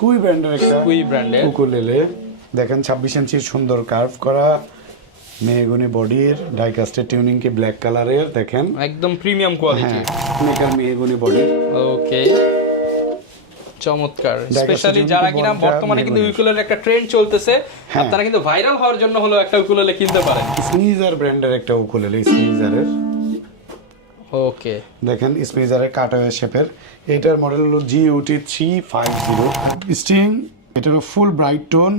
কুই ব্র্যান্ডের একটা কুই ব্র্যান্ডের। উকুলেলে। দেখেন ছাব্বিশ ইঞ্চির সুন্দর কার্ভ করা মেহগুনি বডির ডাইকাস্টের টিউনিং কি ব্ল্যাক কালারের দেখেন। একদম প্রিমিয়াম কোয়ালিটি হ্যাঁ মেকার মেহগুনি বডি। ওকে। চমৎকার। স্পেশালি যারা কিনা বর্তমানে কিন্তু মেহগনি। উকুলেলের একটা ট্রেন্ড চলতেছে হ্যাঁ। আপনারা কিন্তু ভাইরাল হওয়ার জন্য হলো একটা উকুলেলে কিনতে পারেন স্নিজার ব্র্যান্ডের একটা উকুলেলে স্নিজারের ওকে দেখেন স্পিজারের কাটাওয়ে শেপের। এটার মডেল হলো জিউটি থ্রি ফাইভ জিরো স্টিং এটা হলো full bright tone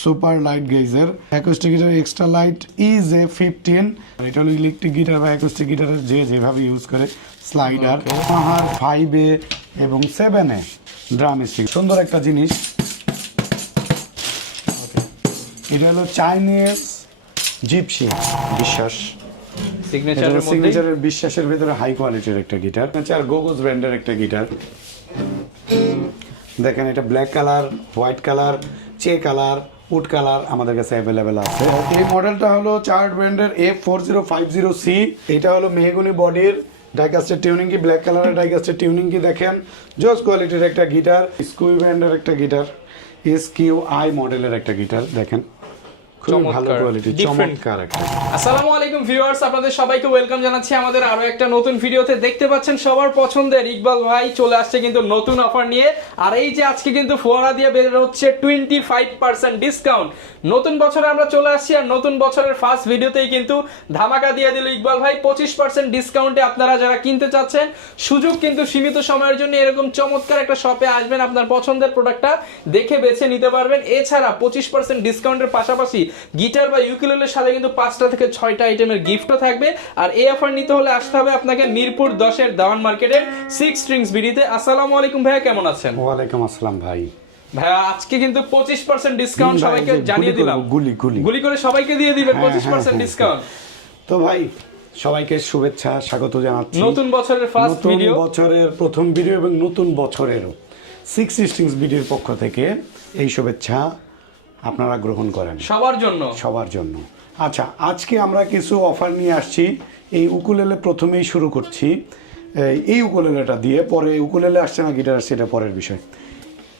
super light গেজের acoustic guitar extra light is a fifteen এটা হলো ইলেকট্রিক গিটার বা অ্যাকোস্টিক গিটারের যে যেভাবে ইউজ করে স্লাইডার পাহাড় ফাইভ এ এবং সেভেন এ ড্রাম স্টিক সুন্দর একটা জিনিস। এটা হলো চাইনিজ জিপসি বিশ্বাস। সিগনেচারের মধ্যে সিগনেচারের বিশ্বাসের ভেতরে হাই কোয়ালিটির একটা গিটার আর গোগোস ব্র্যান্ডের একটা গিটার দেখেন এটা ব্ল্যাক কালার হোয়াইট কালার চে কালার উড কালার আমাদের কাছে অ্যাভেলেবেল আছে। এই মডেলটা হলো চার্ট ব্র্যান্ডের F four zero five zero C এটা হলো মেহগুনি বডির ডাইকাস্টের টিউনিং কি ব্ল্যাক কালারের ডাইকাস্টের টিউনিং কি দেখেন। জোস কোয়ালিটির একটা গিটার স্কুই ব্র্যান্ডের একটা গিটার এস কিউ আই মডেলের একটা গিটার দেখেন। খুবই ভালো কোয়ালিটি চমৎকার একটা আসসালামু আলাইকুম ভিউয়ার্স আপনাদের সবাইকে ওয়েলকাম জানাচ্ছি আমাদের আরও একটা নতুন ভিডিওতে দেখতে পাচ্ছেন সবার পছন্দের ইকবাল ভাই চলে আসছে কিন্তু নতুন অফার নিয়ে। আর এই যে আজকে কিন্তু ফোয়ারা দিয়ে বের হচ্ছে ডিসকাউন্ট নতুন বছরে আমরা চলে আসছি আর নতুন বছরের ফার্স্ট ভিডিওতেই কিন্তু ধামাকা দিয়ে দিল ইকবাল ভাই। পঁচিশ পার্সেন্ট ডিসকাউন্টে আপনারা যারা কিনতে চাচ্ছেন সুযোগ কিন্তু সীমিত সময়ের জন্য এরকম চমৎকার একটা শপে আসবেন। আপনার পছন্দের প্রোডাক্টটা দেখে বেছে নিতে পারবেন। এছাড়া পঁচিশ পার্সেন্ট ডিসকাউন্টের পাশাপাশি গিটার বা ইউকিলেলের সাথে কিন্তু পাঁচটা থেকে ছয়টা আইটেমের গিফটও থাকবে। আর এই অফার নিতে হলে আসতে হবে আপনাকে মিরপুর দশের দাওয়ান মার্কেটের সিক্স স্ট্রিংস বিডিতে। আসসালামু আলাইকুম ভাইয়া কেমন আছেন? ওয়ালাইকুম আসসালাম ভাই। ভাইয়া আজকে কিন্তু পঁচিশ পার্সেন্ট ডিসকাউন্ট সবাইকে জানিয়ে দিলাম। গুলি, গুলি। গুলি করে সবাইকে দিয়ে দিবেন হ্যাঁ, পঁচিশ হ্যাঁ, পার্সেন্ট হ্যাঁ, ডিসকাউন্ট তো ভাই সবাইকে শুভেচ্ছা স্বাগত জানাচ্ছি। নতুন বছরের ফার্স্ট ভিডিও বছরের প্রথম ভিডিও এবং নতুন বছরেরও সিক্স স্ট্রিংস ভিডিওর পক্ষ থেকে এই শুভেচ্ছা। আপনারা গ্রহণ করেন। সবার জন্য। সবার জন্য। আচ্ছা আজকে আমরা কিছু অফার নিয়ে আসছি। এই উকুলেলে প্রথমেই শুরু করছি। এই- উকুলেলেটা দিয়ে পরে উকুলেলে আসছে না গিটার আসছে এটা পরের বিষয়।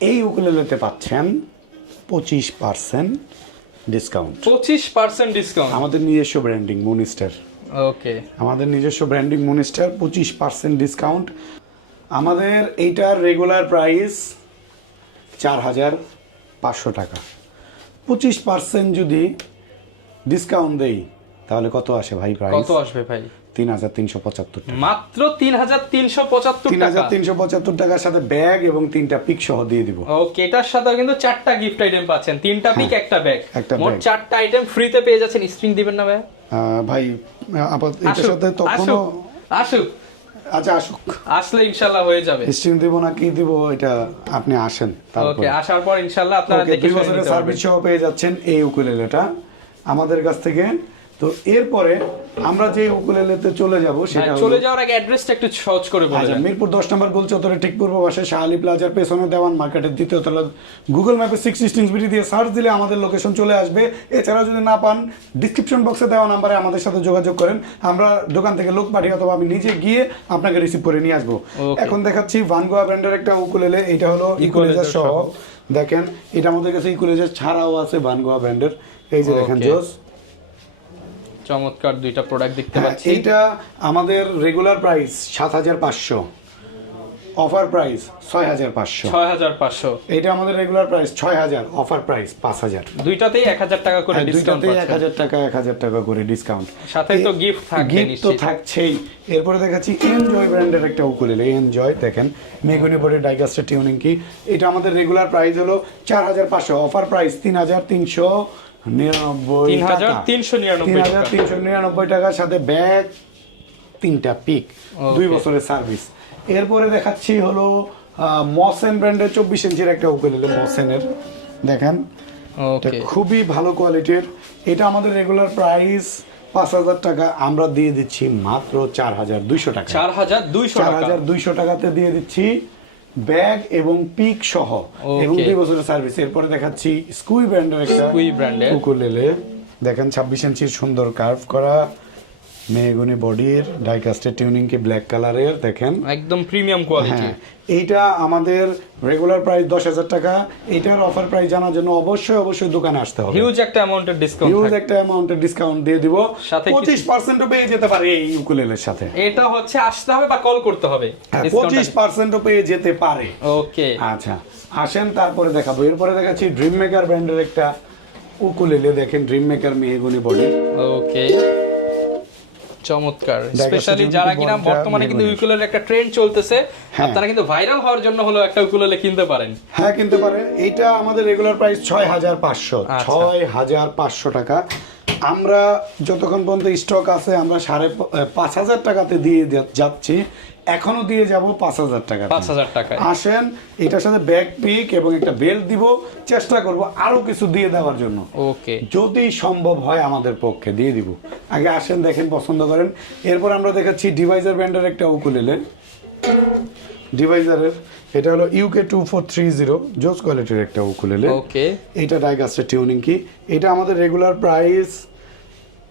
এই উকুলেলেতে পাচ্ছেন পঁচিশ পার্সেন্ট ডিসকাউন্ট। পঁচিশ পার্সেন্ট ডিসকাউন্ট। আমাদের নিজস্ব ব্র্যান্ডিং মুনিস্টার। ওকে। আমাদের নিজস্ব ব্র্যান্ডিং মনিস্টার পঁচিশ পার্সেন্ট ডিসকাউন্ট। আমাদের এইটার রেগুলার প্রাইস চার হাজার পাঁচশো টাকা। পঁচিশ পার্সেন্ট যদি ডিসকাউন্ট দেই তাহলে কত আসে ভাই প্রাইস কত আসবে ভাই? তিন হাজার তিনশো পঁচাত্তর মাত্র তিন হাজার তিনশো পঁচাত্তর তিন হাজার তিনশো পঁচাত্তর টাকার সাথে ব্যাগ এবং তিনটা পিক সহ দিয়ে দিব। ওকে এটার সাথে কিন্তু চারটা গিফট আইটেম পাচ্ছেন। তিনটা পিক একটা ব্যাগ হ্যাঁ, একটা মোট চারটা আইটেম ফ্রিতে পেয়ে যাচ্ছেন। স্ট্রিং দিবেন না ভাই ভাই আপাতত এটার সাথে তখনও আসুক। আচ্ছা আসুক। আসলে ইনশাল্লাহ হয়ে যাবে। স্ট্রিম দিব না কি দিব এটা আপনি আসেন ওকে আসার পর ইনশাল্লাহ আপনারা দেখে দুই বছরের সার্ভিস সহ পেয়ে যাচ্ছেন এই উকুলেলেটা। আমাদের কাছ থেকে তো এরপরে আমরা যে উকুলেলেতে চলে যাব সেটা হ্যাঁ, চলে যাওয়ার আগে অ্যাড্রেসটা একটু সহজ করে বলে আচ্ছা। মিরপুর দশ নম্বর গোল চত্বরে ঠিক পূর্ব পাশে শাহালি প্লাজার পেছনে দেওয়ান মার্কেটের দ্বিতীয় তলা। গুগল ম্যাপে সিক্স সিক্সটিন বিডি দিয়ে সার্চ দিলে আমাদের লোকেশন চলে আসবে। এছাড়া যদি না পান ডিসক্রিপশন বক্সে দেওয়া নাম্বারে আমাদের সাথে যোগাযোগ করেন। আমরা দোকান থেকে লোক পাঠিয়ে অথবা আমি নিজে গিয়ে আপনাকে রিসিভ করে নিয়ে আসব। এখন দেখাচ্ছি ভানগোয়া ব্র্যান্ডের একটা উকুলেলে এটা হলো ইকুলেজার সহ। সহ। দেখেন এটা আমাদের কাছে ইকুলেজার ছাড়াও আছে ভানগোয়া ব্র্যান্ডের এই যে দেখেন জোস চমৎকার দুইটা প্রোডাক্ট দেখতে হ্যাঁ, পাচ্ছি। এইটা আমাদের রেগুলার প্রাইস সাত হাজার পাঁচশো। অফার প্রাইস ছয় হাজার পাঁচশো। ছয় হাজার পাঁচশো। এটা আমাদের রেগুলার প্রাইস ছয় হাজার অফার প্রাইস পাঁচ হাজার। দুইটাতেই এক হাজার টাকা করে হ্যাঁ, দুইটাতেই এক হাজার টাকা এক হাজার টাকা করে ডিসকাউন্ট সাথে তো gift থাকবে গিফট তো থাকছেই। এরপরে দেখাচ্ছি এনজয় ব্র্যান্ডের একটা উকুলেলে এনজয় দেখেন। মেগুনি বোর্ডের ডাইগাস্টার টিউনিং কি এটা আমাদের রেগুলার প্রাইস হলো চার হাজার পাঁচশো। অফার প্রাইস তিন হাজার তিনশো। নিরানব্বই। তিনশো টাকার সাথে ব্যাগ তিনটা পিক দুই বছরের সার্ভিস। এরপরে দেখাচ্ছি হলো মসেন ব্র্যান্ডের চব্বিশ ইঞ্চির একটা উকুলেলে মসেনের দেখেন খুবই ভালো কোয়ালিটির। এটা আমাদের রেগুলার প্রাইস পাঁচ হাজার টাকা। আমরা দিয়ে দিচ্ছি মাত্র চার হাজার দুইশো টাকা। চার হাজার দুইশো টাকাতে দিয়ে দিচ্ছি। ব্যাগ এবং পিক সহ। এবং দুই বছরের সার্ভিস এরপরে দেখাচ্ছি স্কুই ব্র্যান্ডের একটা স্কুই ব্র্যান্ডের। উকুলেলে। দেখেন ছাব্বিশ ইঞ্চির সুন্দর কার্ভ করা। মেহগুনি বডির ডাইকাস্টের টিউনিং কি ব্ল্যাক কালারের দেখেন। একদম প্রিমিয়াম কোয়ালিটি এইটা আমাদের রেগুলার প্রাইস দশ হাজার টাকা। এটার অফার প্রাইস জানার জন্য অবশ্যই অবশ্যই দোকানে আসতে হবে। হিউজ একটা অ্যামাউন্টের ডিসকাউন্ট হিউজ একটা অ্যামাউন্টের ডিসকাউন্ট দিয়ে দিব। সাথে পঁচিশ পার্সেন্টও পেয়ে যেতে পারে এই ইউকুলেলের সাথে। এটা হচ্ছে আসতে হবে বা কল করতে হবে। হ্যাঁ, পঁচিশ পার্সেন্টও পেয়ে যেতে পারে। ওকে আচ্ছা আসেন তারপরে দেখাবো। এরপরে দেখাচ্ছি ড্রিম মেকার ব্র্যান্ডের একটা উকুলেলে দেখেন ড্রিম মেকার মেহগুনি বডি। ওকে চমৎকার স্পেশালি যারা কিনা বর্তমানে কিন্তু। একটা ট্রেন্ড চলতেছে হ্যাঁ। আপনারা কিন্তু ভাইরাল হওয়ার জন্য হলো একটা ইউকুলেলে কিনতে পারেন হ্যাঁ কিনতে পারেন এটা আমাদের রেগুলার প্রাইস ছয় হাজার পাঁচশো আচ্ছা। ছয় হাজার পাঁচশো টাকা আমরা যতক্ষণ পর্যন্ত স্টক আছে আমরা সাড়ে পাঁচ হাজার টাকাতে দিয়ে যাচ্ছি এখনও দিয়ে যাব পাঁচ হাজার টাকা পাঁচ হাজার টাকা আসেন এটার সাথে ব্যাক পিক এবং একটা বেল্ট দিব। চেষ্টা করব আরও কিছু দিয়ে দেওয়ার জন্য। ওকে। যদি সম্ভব হয় আমাদের পক্ষে দিয়ে দিব। আগে আসেন দেখেন পছন্দ করেন। এরপর আমরা দেখাচ্ছি ডিভাইজার ব্র্যান্ডের একটা উকুলেলে ডিভাইজারের এটা হলো UK two four three zero জোস কোয়ালিটির একটা উকুলেলে ওকে। এটা ডাইগাস্টের টিউনিং কি? এটা আমাদের রেগুলার প্রাইস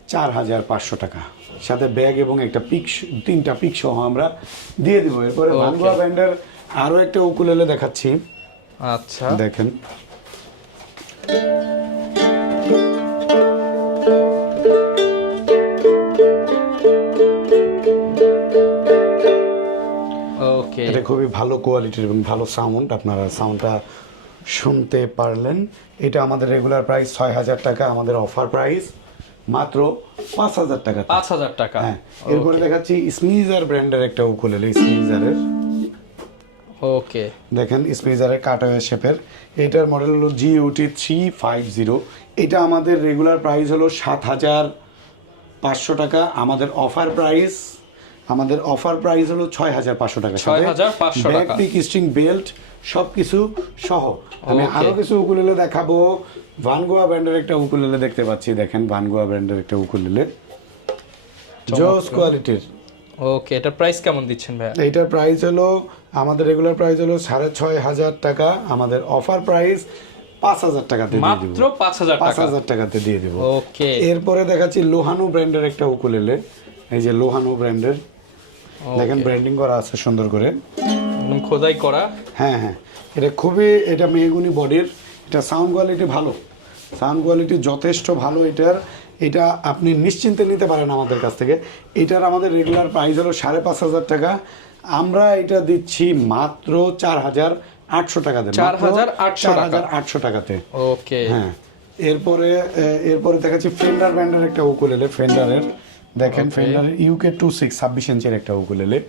চার হাজার পাঁচশো টাকা। সাথে ব্যাগ এবং একটা পিক তিনটা পিক সহ আমরা দিয়ে দিব। এরপরে. ভাঙ্গুয়া ব্র্যান্ডের আরও একটা উকুলেলে দেখাচ্ছি। আচ্ছা। দেখেন। ওকে এটা খুবই ভালো কোয়ালিটির এবং ভালো সাউন্ড আপনারা সাউন্ডটা শুনতে পারলেন। এটা আমাদের রেগুলার প্রাইস ছয় হাজার টাকা আমাদের অফার প্রাইস মাত্র পাঁচ হাজার টাকা পাঁচ হাজার টাকা। হ্যাঁ এরপরে দেখাচ্ছি স্মিজার ব্র্যান্ডের একটা উকুলেলে স্মিজারের। ওকে দেখেন স্মিজারের কাটওয়ে শেপের। এটার মডেল হলো G UT three five zero এটা আমাদের রেগুলার প্রাইস হলো সাত হাজার পাঁচশো টাকা। আমাদের অফার প্রাইস আমাদের অফার প্রাইস হলো ছয় হাজার পাঁচশো টাকা। 6,500 টাকা। পিক স্ট্রিং বেল্ট সব কিছু সহ। আমি আরও কিছু উকুলেলে দেখাবো। ভানগোয়া ব্র্যান্ডের একটা উকুলেলে দেখতে পাচ্ছি। দেখেন ভানগোয়া ব্র্যান্ডের একটা উকুলেলে। জোস কোয়ালিটির ওকে এটা প্রাইস কেমন দিচ্ছেন ভাইয়া? এইটার প্রাইস হলো আমাদের রেগুলার প্রাইস হলো সাড়ে ছয় হাজার টাকা। আমাদের অফার প্রাইস পাঁচ হাজার টাকাতে দিয়ে দিব মাত্র পাঁচ হাজার পাঁচ টাকা। হাজার টাকাতে দিয়ে দিব। ওকে এরপরে দেখাচ্ছি লোহানু ব্র্যান্ডের একটা উকুলেলে। এই যে লোহানু ব্র্যান্ডের দেখেন ব্র্যান্ডিং করা আছে সুন্দর করে। একদম খোদাই করা। হ্যাঁ হ্যাঁ। এটা খুবই এটা মেহগুনি বডির। এটা সাউন্ড কোয়ালিটি ভালো। সাউন্ড কোয়ালিটি যথেষ্ট ভালো এটার। এটা আপনি নিশ্চিন্তে নিতে পারেন আমাদের কাছ থেকে। এটার আমাদের রেগুলার প্রাইস হলো সাড়ে পাঁচ হাজার টাকা। আমরা এটা দিচ্ছি মাত্র চার হাজার আটশো টাকাতে। 4,800 চার। হাজার আটশো টাকাতে। ওকে হ্যাঁ। এরপরে এরপরে দেখাচ্ছি ফেন্ডার ব্র্যান্ডের একটা উকুলেলে ফেন্ডারের দেখেন ফেন্ডারের ইউকে টু সিক্স ছাব্বিশ ইঞ্চের একটা উকুলেলে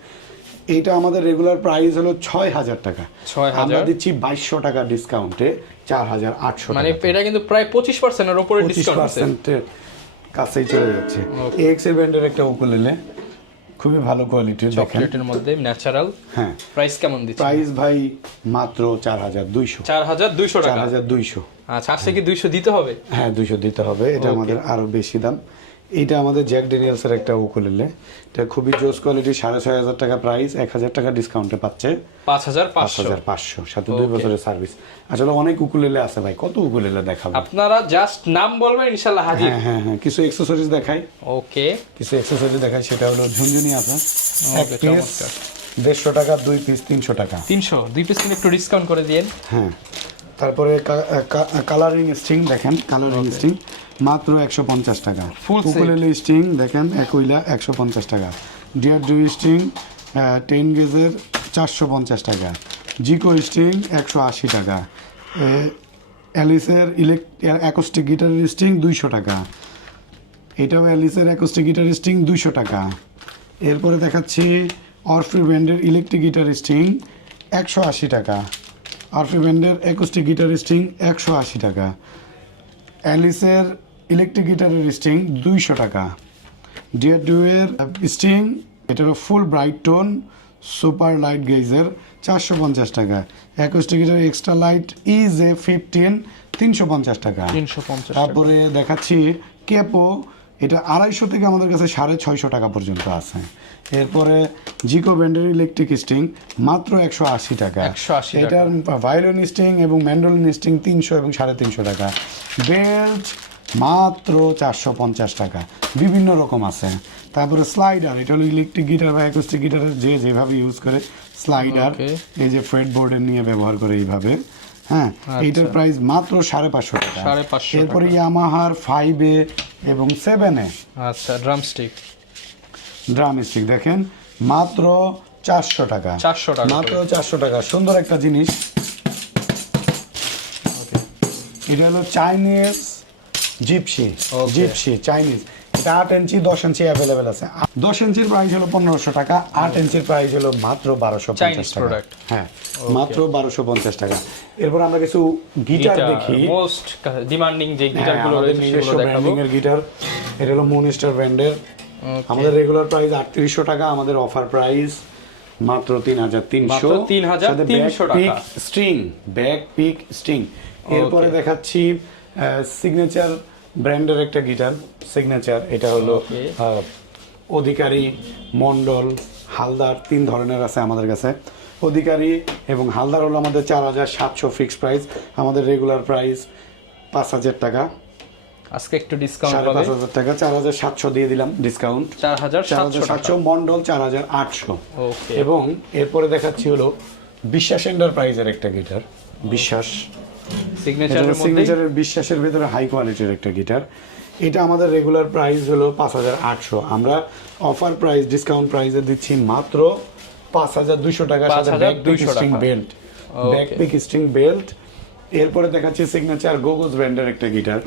এইটা আমাদের রেগুলার প্রাইস হলো ছয় হাজার টাকা। 6,000 আমরা দিচ্ছি বাইশশো টাকা ডিসকাউন্টে চার হাজার আটশো মানে এটা কিন্তু প্রায় পঁচিশ পার্সেন্টের উপরে ডিসকাউন্ট পার্সেন্টের কাছেই চলে যাচ্ছে। এক্সের ব্র্যান্ডের একটা উকুলেলে খুবই ভালো কোয়ালিটির চকলেটের মধ্যে ন্যাচারাল হ্যাঁ। প্রাইস কেমন দিচ্ছে প্রাইস ভাই মাত্র চার হাজার দুইশো। চার হাজার দুইশো চার টাকা হাজার দুইশো। আচ্ছা আজকে কি দুইশো দিতে হবে? হ্যাঁ দুইশো দিতে হবে। এটা আমাদের আরও বেশি দাম। এটা আমাদের জ্যাক ডেনিয়ালসের একটা উকুলেলে এটা খুবই জোস কোয়ালিটি সাড়ে ছয় হাজার টাকা প্রাইস এক হাজার টাকা ডিসকাউন্টে পাচ্ছে। পাঁচ হাজার পাঁচ হাজার পাঁচশো সাথে দুই বছরের সার্ভিস আসলে অনেক উকুলেলে আছে ভাই কত উকুলেলে দেখাবো? আপনারা জাস্ট নাম বলবেন ইনশাল্লাহ হাজির। হ্যাঁ হ্যাঁ হ্যাঁ কিছু এক্সেসরিজ দেখাই। ওকে কিছু এক্সেসরিজ দেখাই সেটা হলো ঝুনঝুনি আছে। এক পিস দেড়শো টাকা দুই পিস তিনশো টাকা। তিনশো দুই পিস একটু ডিসকাউন্ট করে দিন হ্যাঁ। তারপরে কালারিং স্ট্রিং দেখেন কালারিং স্ট্রিং মাত্র একশো পঞ্চাশ টাকা। Set. স্ট্রিং দেখেন একইলা একশো পঞ্চাশ টাকা। ডিয়ার ডু স্ট্রিং টেন গেজের চারশো পঞ্চাশ টাকা। জিকো স্ট্রিং একশো আশি টাকা। অ্যালিসের ইলেক অ্যাকোস্টিক গিটারের স্ট্রিং দুইশো টাকা। এটাও অ্যালিসের অ্যাকোস্টিক গিটার স্ট্রিং দুইশো টাকা। এরপরে দেখাচ্ছি অরফ্রি ব্যান্ডের ইলেকট্রিক গিটার স্ট্রিং একশো আশি টাকা। অরফ্রি ব্যান্ডের একুশটি গিটার স্ট্রিং একশো আশি টাকা। অ্যালিসের ইলেকট্রিক গিটারের স্ট্রিং দুইশো টাকা। ডিয়ার ডুয়ের স্ট্রিং এটারও full bright tone super light গেজের চারশো পঞ্চাশ টাকা। একুশটি guitar extra light is A fifteen তিনশো পঞ্চাশ টাকা। তিনশো পঞ্চাশ তারপরে দেখাচ্ছি কেপো এটা আড়াইশো থেকে আমাদের কাছে সাড়ে ছয়শো টাকা পর্যন্ত আছে। এরপরে জিকো ব্যান্ডের ইলেকট্রিক স্ট্রিং মাত্র একশো আশি টাকা। 180 টাকা। এটার ভায়োলিন স্ট্রিং এবং ম্যান্ডোলিন স্ট্রিং তিনশো এবং সাড়ে তিনশো টাকা। বেল্ট মাত্র চারশো পঞ্চাশ টাকা। বিভিন্ন রকম আছে। তারপরে স্লাইডার এটা হলো ইলেকট্রিক গিটার বা অ্যাকোস্টিক গিটারের যে যেভাবে ইউজ করে স্লাইডার এই যে ফ্রেড বোর্ডের নিয়ে ব্যবহার করে এইভাবে। হ্যাঁ এইটার প্রাইস মাত্র সাড়ে পাঁচশো টাকা। এরপরে ইয়ামাহার ফাইভ এ এবং সেভেনে আচ্ছা ড্রামস্টিক ড্রামস্টিক দেখেন মাত্র চারশো টাকা। 400 টাকা মাত্র চারশো টাকা। সুন্দর একটা জিনিস। এটা হলো চাইনিজ জিপসি. জিপসি চাইনিজ এটা আট ইঞ্চি দশ ইঞ্চি অ্যাভেলেবেল আছে। দশ ইঞ্চির প্রাইস হলো পনেরোশো টাকা আট ইঞ্চির প্রাইস হলো মাত্র বারোশো পঞ্চাশ টাকা. হ্যাঁ মাত্র বারোশো পঞ্চাশ টাকা। এরপর আমরা কিছু গিটার দেখি। মোস্ট ডিমান্ডিং যে হ্যাঁ, গিটারগুলো রয়েছে সেগুলো দেখাবো। এর গিটার এটা হলো মুনস্টার ব্র্যান্ডের আমাদের রেগুলার প্রাইস আটত্রিশশো টাকা আমাদের অফার প্রাইস মাত্র তিন হাজার তিনশো। মাত্র 3,300 টাকা। স্ট্রিং ব্যাক পিক স্ট্রিং এরপরে. দেখাচ্ছি সিগনেচার ব্র্যান্ডের একটা গিটার সিগনেচার এটা হলো অধিকারী মন্ডল হালদার তিন ধরনের আছে আমাদের কাছে। অধিকারী এবং হালদার হলো আমাদের চার হাজার সাতশো ফিক্সড প্রাইস আমাদের রেগুলার প্রাইস পাঁচ হাজার টাকা। আজকে একটু ডিসকাউন্ট পাবে? পাঁচ হাজার টাকা চার হাজার সাতশো দিয়ে দিলাম ডিসকাউন্ট চার হাজার চার হাজার সাতশো টাকা। সাতশো মন্ডল চার হাজার আটশো। ওকে এবং এরপরে দেখাচ্ছি হলো বিশ্বাস এন্টারপ্রাইজের একটা গিটার বিশ্বাস। সিগনেচারের সিগনেচারের বিশ্বাসের ভিতরে হাই কোয়ালিটির একটা গিটার এটা আমাদের রেগুলার প্রাইস হলো পাঁচ হাজার আটশো। আমরা অফার প্রাইস ডিসকাউন্ট প্রাইসে দিচ্ছি মাত্র পাঁচ হাজার দুশো টাকার সাথে 5,200 back pick string belt Okay. Back pick string belt এরপরে দেখাচ্ছি সিগনেচার গোগোস ব্র্যান্ডের একটা গিটার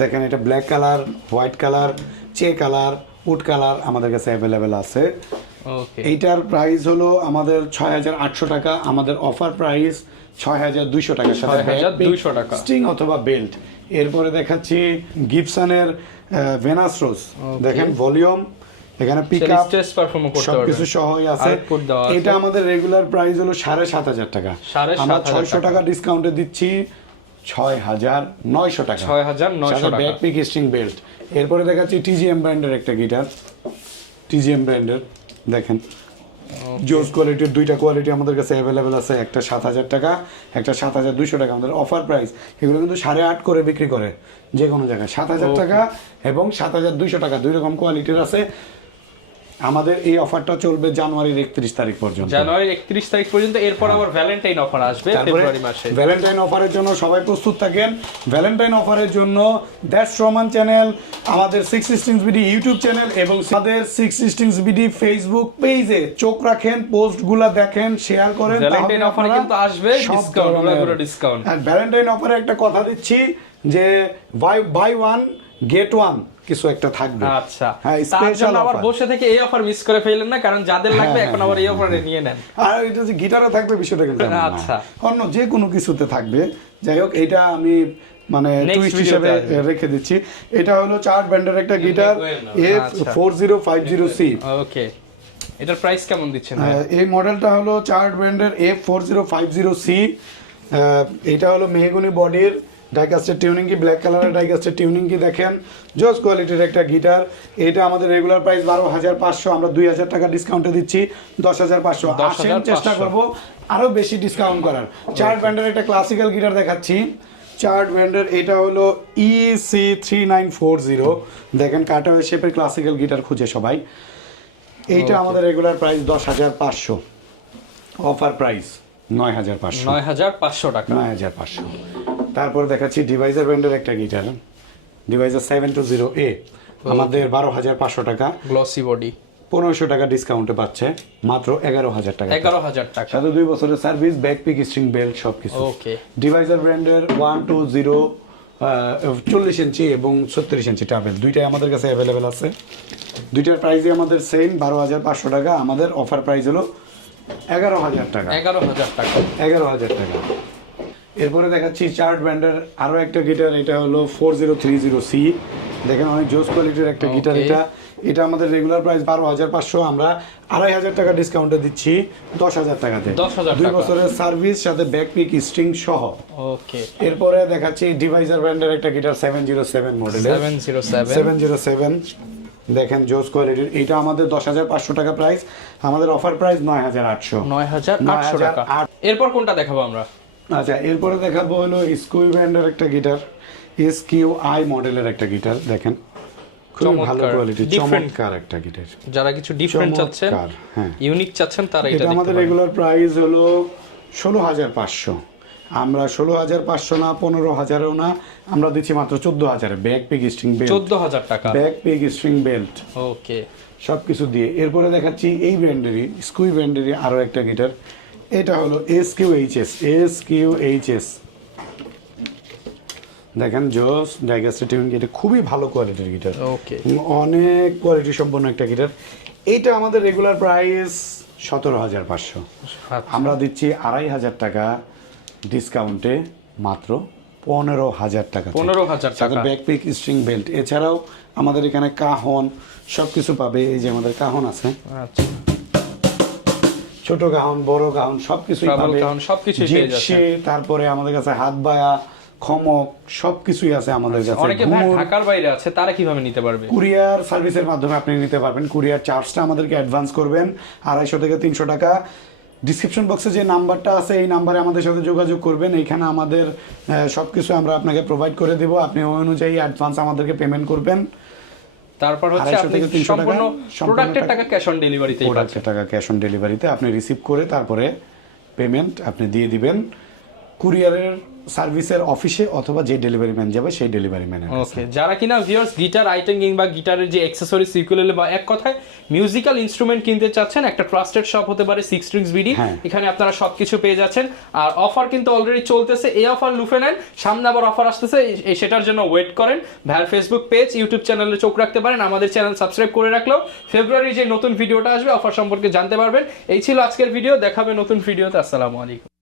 দেখেন এটা ব্ল্যাক কালার হোয়াইট কালার চে কালার উড কালার আমাদের কাছে অ্যাভেলেবেল আছে। এইটার প্রাইস হলো আমাদের ছয় হাজার আটশো টাকা আমাদের অফার প্রাইস ছয় হাজার দুইশো টাকার সাথে 6,200 টাকা। স্ট্রিং অথবা বেল্ট এরপরে দেখাচ্ছি গিবসনের ভেনাস রোজ দেখেন ভলিউম এখানে পিক আপ পারফর্ম করতে সবকিছু সহই আছে। এটা আমাদের রেগুলার প্রাইস হলো সাড়ে সাত হাজার টাকা। আমরা ছয়শো টাকা। ডিসকাউন্টে দিচ্ছি ছয় হাজার নয়শো টাকা। 6,900 টাকা। ব্যাক পিক স্ট্রিং বেল্ট এরপরে দেখাচ্ছি টিজিএম ব্র্যান্ডের একটা গিটার টিজিএম ব্র্যান্ডের দেখেন। জোস কোয়ালিটির দুইটা কোয়ালিটি আমাদের কাছে অ্যাভেলেবেল আছে। একটা সাত হাজার টাকা একটা সাত হাজার দুইশো টাকা। আমাদের অফার প্রাইস এগুলো কিন্তু সাড়ে আট করে বিক্রি করে। যে কোনো জায়গায়। সাত হাজার টাকা এবং সাত হাজার দুইশো টাকা। দুই রকম কোয়ালিটির আছে। আমাদের এই অফারটা চলবে জানুয়ারির একত্রিশ তারিখ পর্যন্ত। জানুয়ারির একত্রিশ তারিখ পর্যন্ত এরপর আবার ভ্যালেন্টাইন অফার আসবে ফেব্রুয়ারি মাসে। ভ্যালেন্টাইন অফারের জন্য সবাই প্রস্তুত থাকেন। ভ্যালেন্টাইন অফারের জন্য দ্যাটস রমান চ্যানেল আমাদের সিক্স সিক্সটিংস বিডি ইউটিউব চ্যানেল এবং আমাদের সিক্স সিক্সটিংস বিডি ফেসবুক পেজে চোখ রাখেন পোস্টগুলো দেখেন শেয়ার করেন ভ্যালেন্টাইন অফারে কিন্তু আসবে ডিসকাউন্ট ডিসকাউন্ট আর ভ্যালেন্টাইন অফারে একটা কথা দিচ্ছি যে buy buy one get one কিছু একটা থাকবে। আচ্ছা। হ্যাঁ স্পেশাল আবার বসে থেকে এই অফার মিস করে ফেললেন না কারণ যাদের লাগবে হ্যাঁ, এখন আবার এই অফারে নিয়ে নেন। আর এটা যে গিটারে থাকবে বিষয়টা কিন্তু আচ্ছা। অন্য যে কোনো কিছুতে থাকবে। যাই হোক এটা আমি মানে টুইস্ট হিসেবে রেখে দিচ্ছি। এটা হলো চার্ট ব্যান্ডের একটা guitar F. Four zero five zero C okay এটার প্রাইস কেমন দিচ্ছেন এই মডেলটা হলো চার্ট ব্র্যান্ডের F four zero five zero C এটা হলো মেহগুনি বডির ডাইকাস্টের টিউনিং কি ব্ল্যাক কালারের ডাইকাস্টের টিউনিং কি দেখেন? জোস কোয়ালিটির একটা গিটার। এটা আমাদের রেগুলার প্রাইস বারো হাজার পাঁচশো আমরা দুই হাজার টাকা ডিসকাউন্টে দিচ্ছি দশ হাজার পাঁচশো। 10,500 আসেন চেষ্টা করব আরও বেশি ডিসকাউন্ট করার। চার্ট ব্র্যান্ডের একটা ক্লাসিক্যাল গিটার দেখাচ্ছি। চার্ট ব্র্যান্ডের এটা হলো E C three nine four zero দেখেন কাটার শেপের ক্লাসিক্যাল গিটার খুঁজে সবাই। এইটা আমাদের রেগুলার প্রাইস দশ হাজার পাঁচশো। অফার প্রাইস নয় হাজার পাঁচশো। নয় হাজার পাঁচশো টাকা। নয় হাজার পাঁচশো। তারপর দেখাচ্ছি ডিভাইজার ব্র্যান্ডের একটা guitar Deviser seven two zero A আমাদের বারো হাজার পাঁচশো টাকা। গ্লসি বডি পনেরোশো টাকা ডিসকাউন্টে পাচ্ছে মাত্র এগারো হাজার টাকা। এগারো হাজার টাকা। সাথে দুই বছরের service bag pick string belt সব কিছু ওকে ডিভাইজার ব্র্যান্ডের ওয়ান টু জিরো চল্লিশ ইঞ্চি এবং ছত্রিশ ইঞ্চি টাবেল দুইটাই আমাদের কাছে অ্যাভেলেবেল আছে। দুইটার প্রাইসই আমাদের সেম বারো হাজার পাঁচশো টাকা। আমাদের অফার প্রাইস হলো এগারো হাজার টাকা। এগারো হাজার টাকা। এগারো হাজার টাকা। এরপরে দেখাচ্ছি চার্ট ব্র্যান্ডের আরও একটা গিটার এটা হলো four zero three zero C দেখেন অনেক জোস কোয়ালিটির একটা গিটার এটা। এটা আমাদের রেগুলার প্রাইস বারো হাজার পাঁচশো। আমরা আড়াই হাজার টাকা ডিসকাউন্টে দিচ্ছি দশ হাজার টাকাতে। 10,000 দুই বছরের সার্ভিস সাথে ব্যাক পিক স্ট্রিং সহ। ওকে এরপরে দেখাচ্ছি ডিভাইজার ব্র্যান্ডের একটা guitar seven zero seven model seven zero seven seven zero seven দেখেন জোস কোয়ালিটির এটা আমাদের দশ হাজার পাঁচশো টাকা প্রাইস আমাদের অফার প্রাইস নয় হাজার আটশো। নয় হাজার আটশো টাকা। এরপর কোনটা দেখাবো আমরা? আচ্ছা এরপরে দেখাবো হলো স্কুই ব্র্যান্ডের একটা গিটার এস কিউ আই মডেলের একটা গিটার দেখেন। খুবই ভালো কোয়ালিটি চমৎকার একটা গিটার যারা কিছু ডিফারেন্ট চাচ্ছেন হ্যাঁ। ইউনিক চাচ্ছেন তারা এটা আমাদের রেগুলার প্রাইস হলো ষোলো হাজার পাঁচশো। আমরা ষোলো হাজার পাঁচশো না পনেরো হাজারও না আমরা দিচ্ছি মাত্র চোদ্দ হাজারে। ব্যাক পিক স্ট্রিং বেল্ট চোদ্দ হাজার টাকা। Back pick string belt okay সব কিছু দিয়ে। এরপরে দেখাচ্ছি এই ব্র্যান্ডেরই স্কুই ব্র্যান্ডেরই আরও একটা গিটার এটা হলো S Q H S S Q H S দেখেন জোস ডাইগাস্টার টিউন এটা খুবই ভালো কোয়ালিটির গিটার ওকে অনেক কোয়ালিটি সম্পন্ন একটা গিটার এইটা আমাদের রেগুলার প্রাইস সতেরো হাজার পাঁচশো। আমরা দিচ্ছি আড়াই হাজার টাকা ডিসকাউন্টে মাত্র পনেরো হাজার টাকা। পনেরো হাজার টাকা। ব্যাকপিক স্ট্রিং বেল্ট এছাড়াও আমাদের এখানে কাহন সব কিছু পাবে। এই যে আমাদের কাহন আছে। আচ্ছা। ছোট কাহন বড় কাহন সব কিছুই Travel পাবে। সবকিছুই পেয়ে জিপসি, তারপরে আমাদের কাছে হাত বায়া খমক সব কিছুই আছে আমাদের কাছে। অনেকে ভাই ঢাকার বাইরে আছে তারা কীভাবে নিতে পারবে? কুরিয়ার সার্ভিসের মাধ্যমে আপনি নিতে পারবেন। কুরিয়ার চার্জটা আমাদেরকে অ্যাডভান্স করবেন আড়াইশো থেকে তিনশো টাকা। ডিসক্রিপশন বক্সে যে নাম্বারটা আছে এই নাম্বারে আমাদের সাথে যোগাযোগ করবেন। এইখানে আমাদের সব কিছু আমরা আপনাকে প্রোভাইড করে দেব। আপনি ওই অনুযায়ী অ্যাডভান্স আমাদেরকে পেমেন্ট করবেন। তারপর হচ্ছে আপনি থেকে 300 সম্পূর্ণ প্রোডাক্টের টাকা- ক্যাশ অন ডেলিভারিতেই পাচ্ছেন। প্রোডাক্টের টাকা ক্যাশ অন ডেলিভারিতে আপনি রিসিভ করে তারপরে পেমেন্ট আপনি দিয়ে দিবেন। কুরিয়ারের সার্ভিসের অফিসে অথবা যে ডেলিভারি ম্যান যাবে সেই ডেলিভারি ম্যানের ওকে যারা কিনা ভিউয়ার্স গিটার আইটেম কিংবা গিটারের যে অ্যাক্সেসরি সিকুলেলে বা এক কথায় মিউজিক্যাল ইনস্ট্রুমেন্ট কিনতে চাচ্ছেন একটা ট্রাস্টেড শপ হতে পারে সিক্স স্ট্রিংস বিডি। এখানে আপনারা সবকিছু পেয়ে যাচ্ছেন। আর অফার কিন্তু অলরেডি চলতেছে এই অফার লুফে নেন সামনে আবার অফার আসতেছে সেটার জন্য ওয়েট করেন। ভাইয়ের ফেসবুক পেজ ইউটিউব চ্যানেলে চোখ রাখতে পারেন আমাদের চ্যানেল সাবস্ক্রাইব করে রাখলেও ফেব্রুয়ারি যে নতুন ভিডিওটা আসবে অফার সম্পর্কে জানতে পারবেন। এই ছিল আজকের ভিডিও দেখাবে নতুন ভিডিওতে আসসালামু আলাইকুম।